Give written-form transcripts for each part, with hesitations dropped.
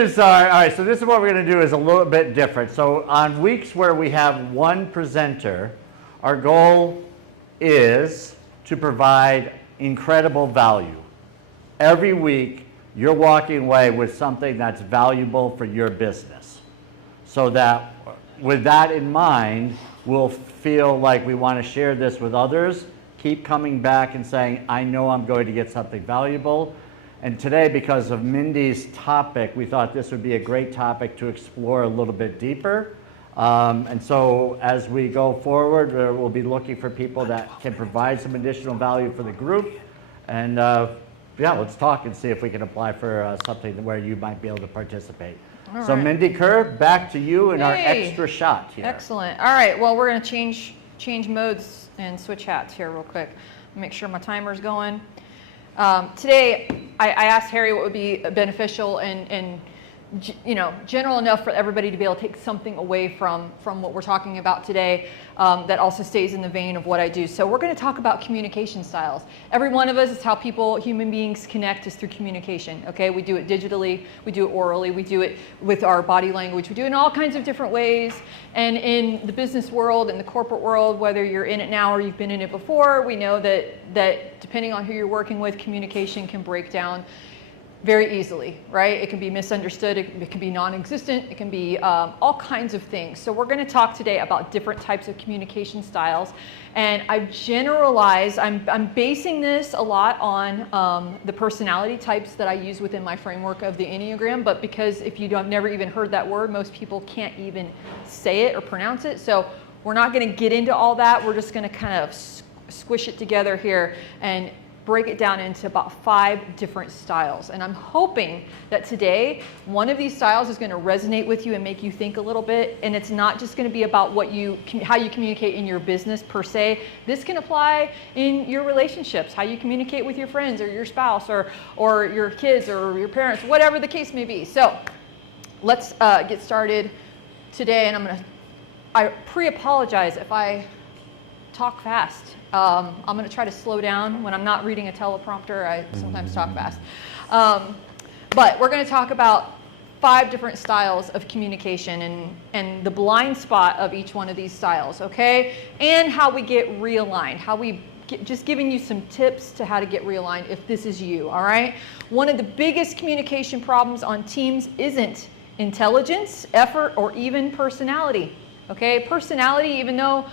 All right, so this is what we're going to do is a little bit different. So on weeks where we have one presenter, our goal is to provide incredible value. Every week, you're walking away with something that's valuable for your business. So that with that in mind, we'll feel like we want to share this with others, keep coming back and saying, I know I'm going to get something valuable. And today, because of Mindy's topic, we thought this would be a great topic to explore a little bit deeper. And so as we go forward, we'll be looking for people that can provide some additional value for the group. And yeah, let's talk and see if we can apply for something where you might be able to participate. All so right. Mindy Kerr, back to you and our extra shot here. Excellent. All right, well, we're going to change modes and switch hats here real quick. Make sure my timer's going. Today, I asked Harry what would be beneficial and general enough for everybody to be able to take something away from what we're talking about today that also stays in the vein of what I do. So we're going to talk about communication styles. Every one of us is how human beings connect is through communication, okay? We do it digitally, we do it orally, we do it with our body language, we do it in all kinds of different ways. And in the business world, in the corporate world, whether you're in it now or you've been in it before, we know that depending on who you're working with, communication can break down very easily, right? It can be misunderstood, it can be non-existent, it can be all kinds of things. So we're going to talk today about different types of communication styles. And I've generalized, I'm basing this a lot on the personality types that I use within my framework of the Enneagram, but because if you have never even heard that word, most people can't even say it or pronounce it. So we're not going to get into all that. We're just going to kind of squish it together here and break it down into about 5 different styles. And I'm hoping that today, one of these styles is going to resonate with you and make you think a little bit. And it's not just going to be about how you communicate in your business per se. This can apply in your relationships, how you communicate with your friends or your spouse or your kids or your parents, whatever the case may be. So let's get started today. And I pre-apologize if I talk fast. I'm going to try to slow down. When I'm not reading a teleprompter, I sometimes talk fast. But we're going to talk about 5 different styles of communication and the blind spot of each one of these styles, okay? And how we get realigned, just giving you some tips to how to get realigned if this is you, all right? One of the biggest communication problems on teams isn't intelligence, effort, or even personality, okay? Personality, even though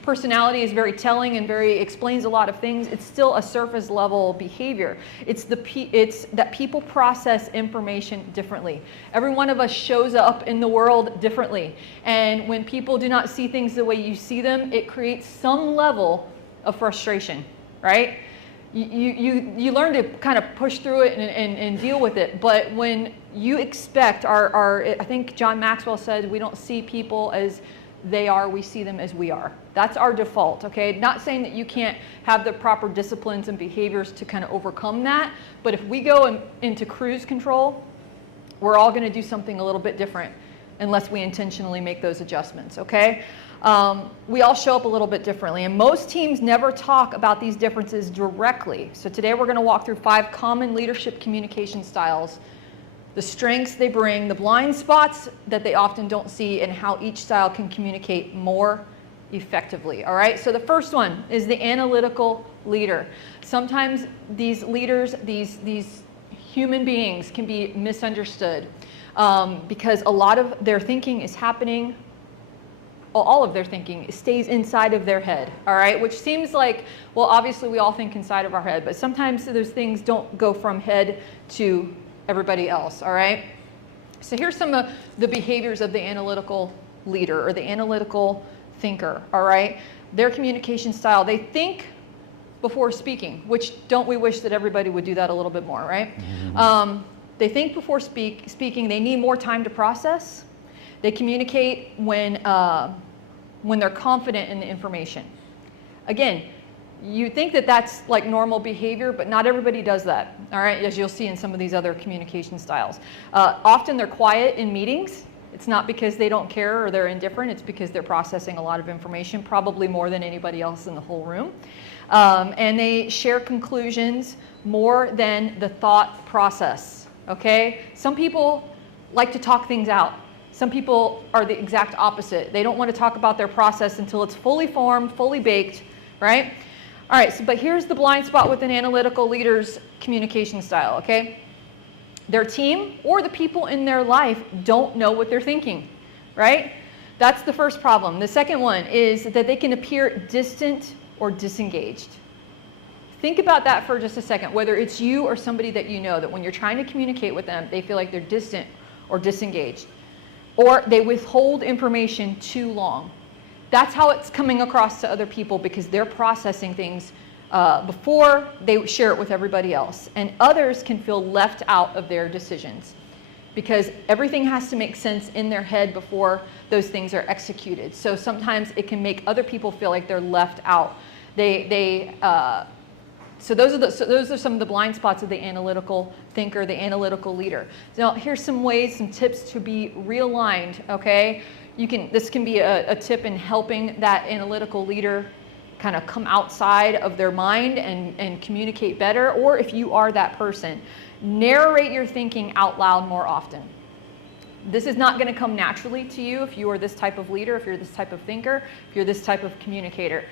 personality is very telling and explains a lot of things, it's still a surface level behavior. It's that people process information differently. Every one of us shows up in the world differently. And when people do not see things the way you see them, it creates some level of frustration, right? You learn to kind of push through it and deal with it. But when you expect I think John Maxwell said, we don't see people as they are, we see them as we are. That's our default, okay? Not saying that you can't have the proper disciplines and behaviors to kind of overcome that, but if we go into cruise control, we're all going to do something a little bit different unless we intentionally make those adjustments, okay? We all show up a little bit differently, and most teams never talk about these differences directly. So today we're going to walk through 5 common leadership communication styles, the strengths they bring, the blind spots that they often don't see, and how each style can communicate more effectively. All right, so the first one is the analytical leader. Sometimes these leaders, these human beings can be misunderstood because a lot of their thinking is happening, all of their thinking stays inside of their head, all right? Which seems like, well, obviously we all think inside of our head, but sometimes those things don't go from head to everybody else, all right? So here's some of the behaviors of the analytical leader or the analytical thinker, all right? Their communication style, they think before speaking, which don't we wish that everybody would do that a little bit more, right? Mm-hmm. They think before speaking, they need more time to process. They communicate when they're confident in the information. Again, you think that that's like normal behavior, but not everybody does that, all right, as you'll see in some of these other communication styles. Often they're quiet in meetings. It's not because they don't care or they're indifferent. It's because they're processing a lot of information, probably more than anybody else in the whole room. And they share conclusions more than the thought process. okay? Some people like to talk things out. Some people are the exact opposite. They don't want to talk about their process until it's fully formed, fully baked, right? All right, but here's the blind spot with an analytical leader's communication style, okay? Their team or the people in their life don't know what they're thinking, right? That's the first problem. The second one is that they can appear distant or disengaged. Think about that for just a second, whether it's you or somebody that you know, that when you're trying to communicate with them, they feel like they're distant or disengaged, or they withhold information too long. That's how it's coming across to other people, because they're processing things before they share it with everybody else. And others can feel left out of their decisions, because everything has to make sense in their head before those things are executed. So sometimes it can make other people feel like they're left out. So those are some of the blind spots of the analytical thinker, the analytical leader. Now here's some ways, some tips to be realigned, okay? This can be a tip in helping that analytical leader kind of come outside of their mind and communicate better. Or if you are that person, narrate your thinking out loud more often. This is not going to come naturally to you if you are this type of leader, if you're this type of thinker, if you're this type of communicator.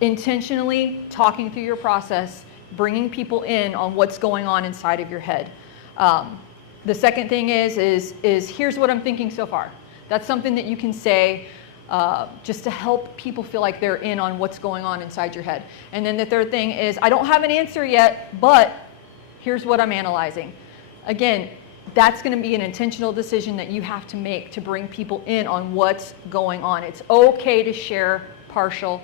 Intentionally talking through your process, bringing people in on what's going on inside of your head. The second thing is here's what I'm thinking so far. That's something that you can say just to help people feel like they're in on what's going on inside your head. And then the third thing is, I don't have an answer yet, but here's what I'm analyzing. Again, that's going to be an intentional decision that you have to make to bring people in on what's going on. It's okay to share partial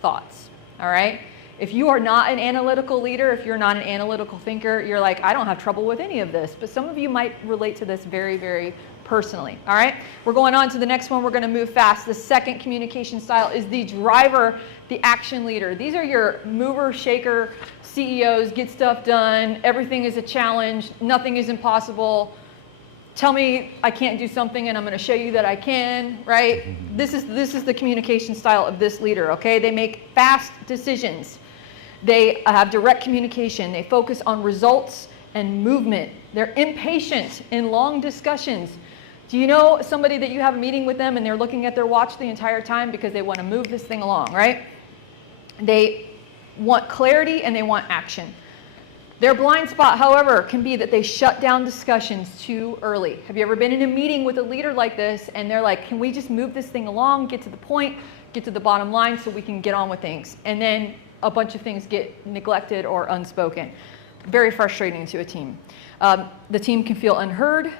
thoughts, all right? If you are not an analytical leader, if you're not an analytical thinker, you're like, I don't have trouble with any of this. But some of you might relate to this very, very personally, all right? We're going on to the next one. We're going to move fast. The second communication style is the driver, the action leader. These are your mover, shaker CEOs, get stuff done. Everything is a challenge. Nothing is impossible. Tell me I can't do something and I'm going to show you that I can, right? This is the communication style of this leader, okay? They make fast decisions. They have direct communication. They focus on results and movement. They're impatient in long discussions. Do you know somebody that you have a meeting with them and they're looking at their watch the entire time because they want to move this thing along, right? They want clarity and they want action. Their blind spot, however, can be that they shut down discussions too early. Have you ever been in a meeting with a leader like this and they're like, can we just move this thing along, get to the point, get to the bottom line so we can get on with things? And then a bunch of things get neglected or unspoken. Very frustrating to a team. The team can feel unheard.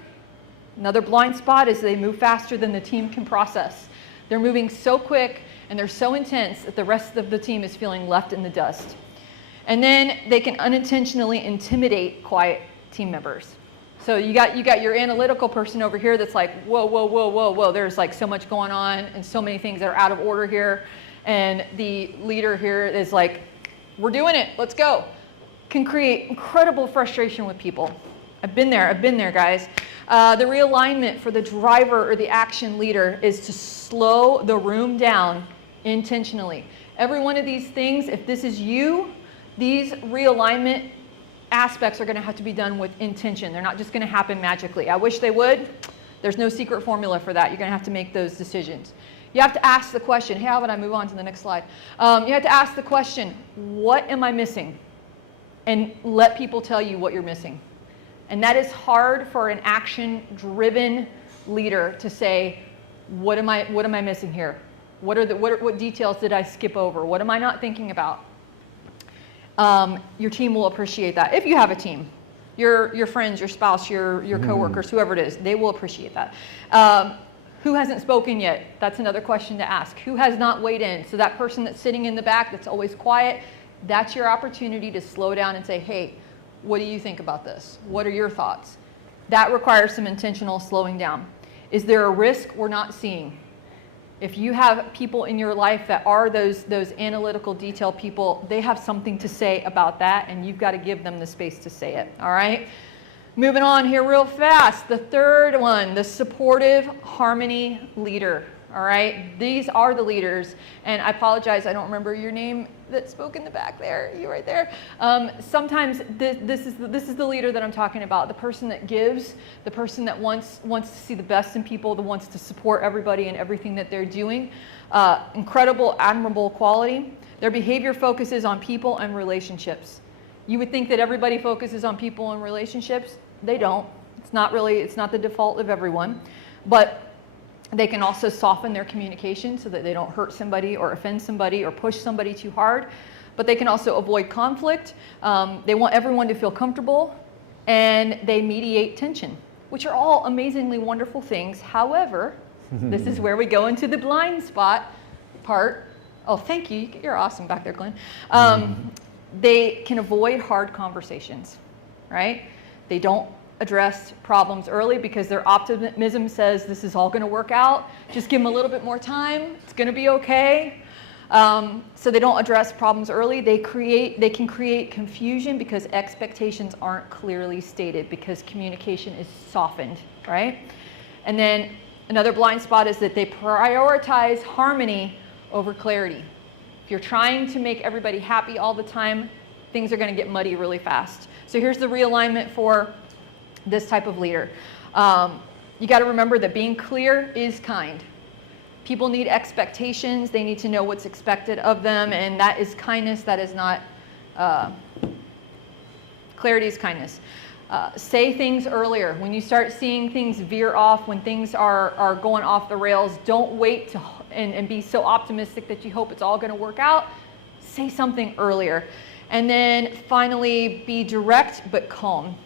Another blind spot is they move faster than the team can process. They're moving so quick and they're so intense that the rest of the team is feeling left in the dust. And then they can unintentionally intimidate quiet team members. So you got your analytical person over here that's like, whoa, whoa, whoa, whoa, whoa. There's like so much going on and so many things that are out of order here. And the leader here is like, we're doing it, let's go. Can create incredible frustration with people. I've been there, guys. The realignment for the driver or the action leader is to slow the room down intentionally. Every one of these things, if this is you, these realignment aspects are going to have to be done with intention. They're not just going to happen magically. I wish they would. There's no secret formula for that. You're going to have to make those decisions. You have to ask the question. Hey, how about I move on to the next slide? You have to ask the question, what am I missing? And let people tell you what you're missing. And that is hard for an action-driven leader to say, what am I missing here? What details did I skip over? What am I not thinking about? Your team will appreciate that. If you have a team, your friends, your spouse, your coworkers, whoever it is, they will appreciate that. Who hasn't spoken yet? That's another question to ask. Who has not weighed in? So that person that's sitting in the back that's always quiet, that's your opportunity to slow down and say, hey, what do you think about this? What are your thoughts? That requires some intentional slowing down. Is there a risk we're not seeing? If you have people in your life that are those analytical detail people, they have something to say about that, and you've got to give them the space to say it, all right? Moving on here real fast. The third one, the supportive harmony leader, All right, these are the leaders, and I apologize, I don't remember your name that spoke in the back there. You right there. Sometimes this is the leader that I'm talking about. The person that gives, the person that wants to see the best in people, that wants to support everybody and everything that they're doing. Incredible, admirable quality. Their behavior focuses on people and relationships. You would think that everybody focuses on people and relationships. They don't. It's not the default of everyone, but they can also soften their communication so that they don't hurt somebody or offend somebody or push somebody too hard. But they can also avoid conflict. They want everyone to feel comfortable, and they mediate tension, which are all amazingly wonderful things. However, this is where we go into the blind spot part. Oh, thank you. You're awesome back there, Glenn. They can avoid hard conversations, right? They don't address problems early because their optimism says this is all going to work out. Just give them a little bit more time. It's going to be okay. So they don't address problems early. They can create confusion because expectations aren't clearly stated, because communication is softened, right? And then another blind spot is that they prioritize harmony over clarity. If you're trying to make everybody happy all the time, things are going to get muddy really fast. So here's the realignment for this type of leader. You got to remember that being clear is kind. People need expectations. They need to know what's expected of them, and that is kindness. That is not clarity is kindness. Say things earlier. When you start seeing things veer off, when things are going off the rails, don't wait and be so optimistic that you hope it's all going to work out. Say something earlier. And then finally, be direct but calm.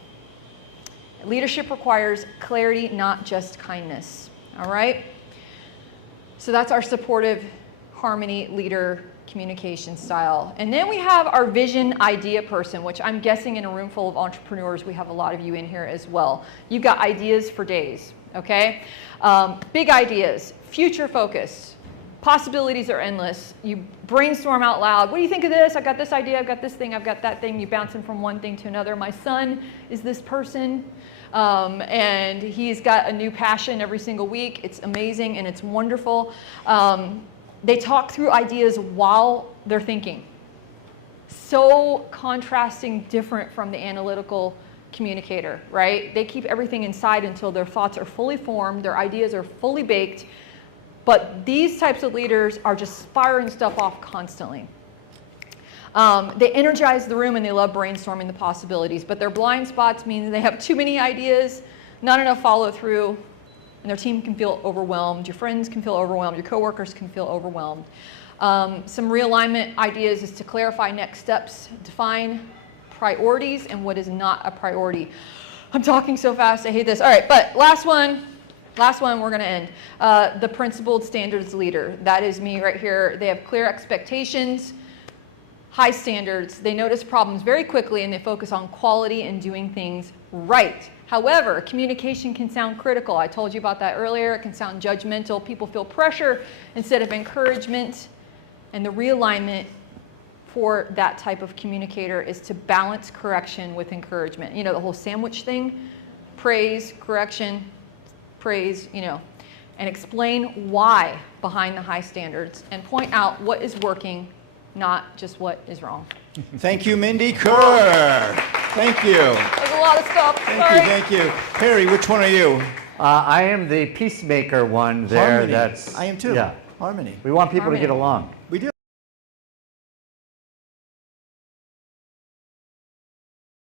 Leadership requires clarity, not just kindness. All right? So that's our supportive harmony leader communication style. And then we have our vision idea person, which I'm guessing in a room full of entrepreneurs, we have a lot of you in here as well. You've got ideas for days, okay? Big ideas, future focused. Possibilities are endless. You brainstorm out loud. What do you think of this? I've got this idea. I've got this thing. I've got that thing. You bounce them from one thing to another. My son is this person, and he's got a new passion every single week. It's amazing and it's wonderful. They talk through ideas while they're thinking. So contrasting, different from the analytical communicator, right? They keep everything inside until their thoughts are fully formed, their ideas are fully baked. But these types of leaders are just firing stuff off constantly. They energize the room and they love brainstorming the possibilities, but their blind spots mean they have too many ideas, not enough follow through, and their team can feel overwhelmed. Your friends can feel overwhelmed. Your coworkers can feel overwhelmed. Some realignment ideas is to clarify next steps, define priorities and what is not a priority. I'm talking so fast, I hate this. All right, but last one, we're going to end. The principled standards leader. That is me right here. They have clear expectations, high standards. They notice problems very quickly, and they focus on quality and doing things right. However, communication can sound critical. I told you about that earlier. It can sound judgmental. People feel pressure instead of encouragement. And the realignment for that type of communicator is to balance correction with encouragement. You know, the whole sandwich thing, praise, correction, praise, and explain why behind the high standards and point out what is working, not just what is wrong. Thank you, Mindy Kerr. Thank you. There's a lot of stuff. Thank you. Harry, which one are you? I am the peacemaker one there. Harmony. That's I am too. Yeah. Harmony. We want people Harmony. to get along.